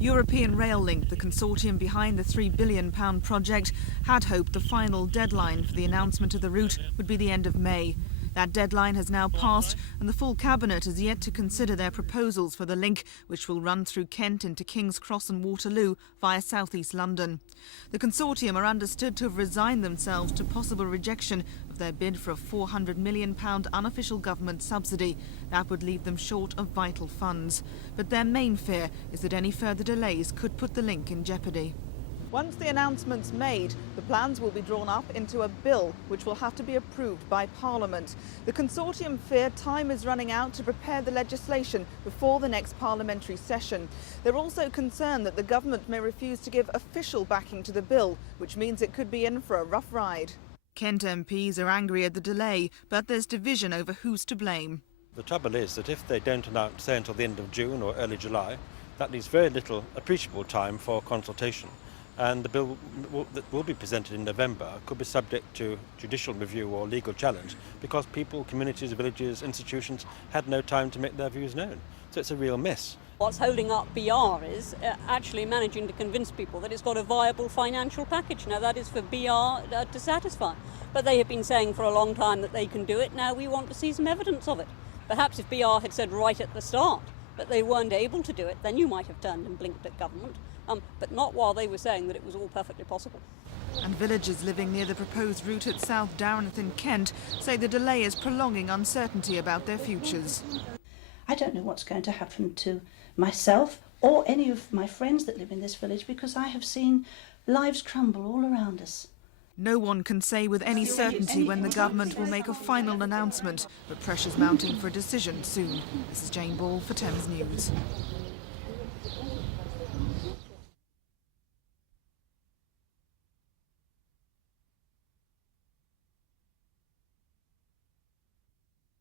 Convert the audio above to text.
European Rail Link, the consortium behind the £3 billion project, had hoped the final deadline for the announcement of the route would be the end of May. That deadline has now passed, and the full cabinet has yet to consider their proposals for the link, which will run through Kent into King's Cross and Waterloo via South East London. The consortium are understood to have resigned themselves to possible rejection of their bid for a £400 million unofficial government subsidy. That would leave them short of vital funds. But their main fear is that any further delays could put the link in jeopardy. Once the announcement's made, the plans will be drawn up into a bill which will have to be approved by Parliament. The consortium fear time is running out to prepare the legislation before the next parliamentary session. They're also concerned that the government may refuse to give official backing to the bill, which means it could be in for a rough ride. Kent MPs are angry at the delay, but there's division over who's to blame. The trouble is that if they don't announce, say, until the end of June or early July, that leaves very little appreciable time for consultation. And the bill that will be presented in November could be subject to judicial review or legal challenge because people, communities, villages, institutions had no time to make their views known. So it's a real mess. What's holding up BR is actually managing to convince people that it's got a viable financial package. Now that is for BR to satisfy. But they have been saying for a long time that they can do it. Now we want to see some evidence of it. Perhaps if BR had said right at the start that they weren't able to do it, then you might have turned and blinked at government. But not while they were saying that it was all perfectly possible. And villagers living near the proposed route at South Downeth in Kent say the delay is prolonging uncertainty about their futures. I don't know what's going to happen to myself or any of my friends that live in this village because I have seen lives crumble all around us. No one can say with any certainty when the government will make a final announcement, but pressure's mounting for a decision soon. This is Jane Ball for Thames News.